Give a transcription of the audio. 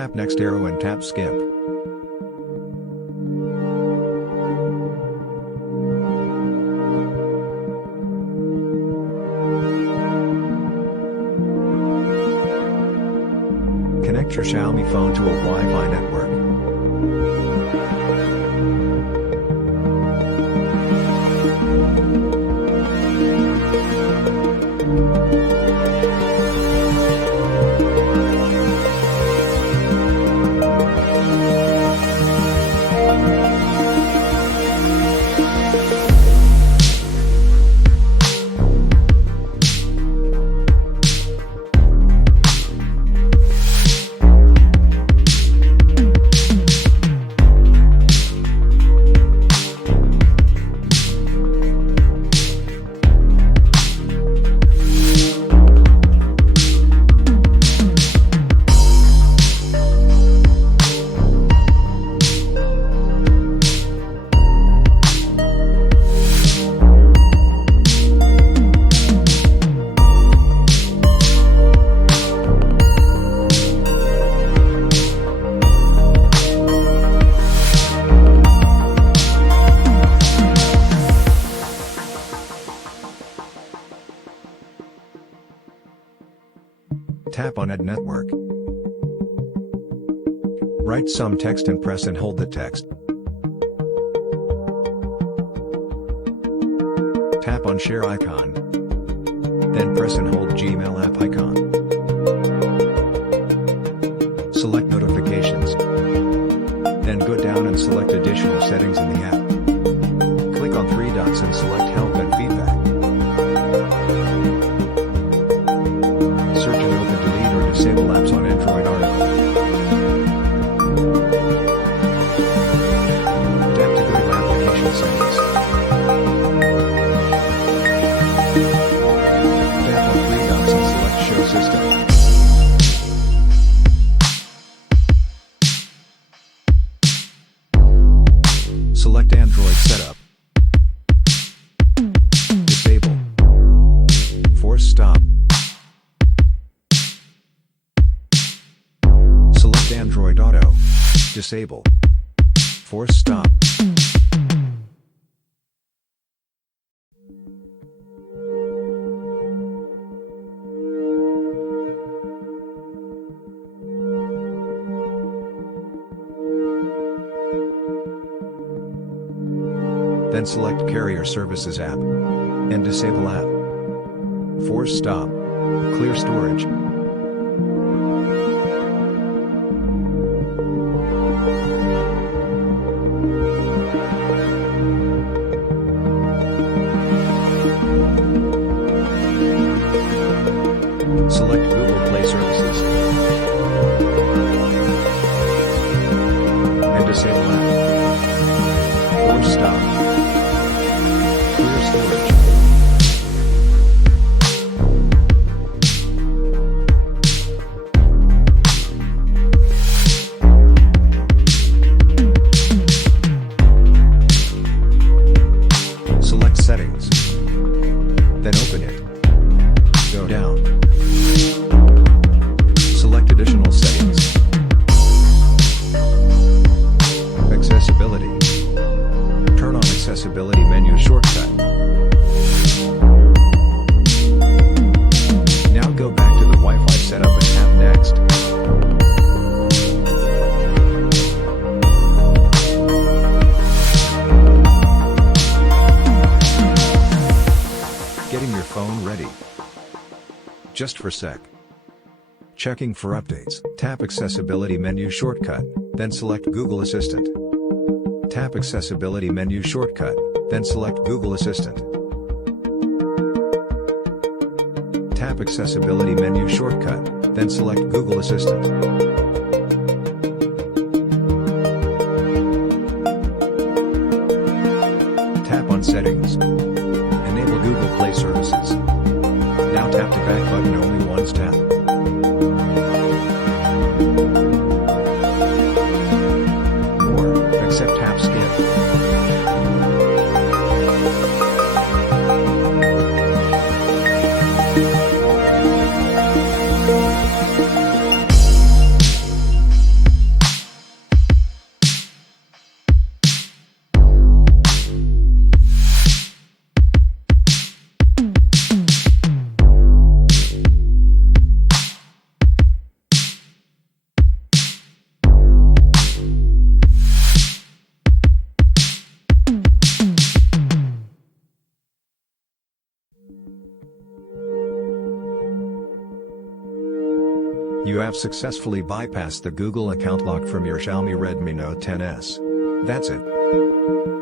Tap next arrow and tap skip. Connect your Xiaomi phone to a Wi-Fi network. Tap on Add Network. Write some text and press and hold the text. Tap on Share icon. Then press and hold Gmail app icon. Select Notifications. Then go down and select Additional settings in the app. Click on three dots and select Help and Feedback. Search and open delete or disable apps on Android article. Tap to go to application settings. Tap on three dots and select Show System. Select Android Setup. Disable. Force Stop. Select Android Auto. Disable. Force Stop. Then select Carrier Services app. And disable app. Force Stop. Clear storage. Select Google Play Services. And disable app. Force Stop. Clear storage. Select Settings. Then open it. Go down. Select Additional Settings. Accessibility. Turn on Accessibility menu shortcut. Now go back to the Wi-Fi setup and tap Next. Getting your phone ready. Just for sec. Checking for updates. Tap Accessibility menu shortcut, then select Google Assistant. Tap Accessibility menu shortcut, then select Google Assistant. Tap Accessibility menu shortcut, then select Google Assistant. Tap on Settings. Enable Google Play Services. Now tap the back button only once tap. More, except tap skip. You have successfully bypassed the Google account lock from your Xiaomi Redmi Note 10s. That's it.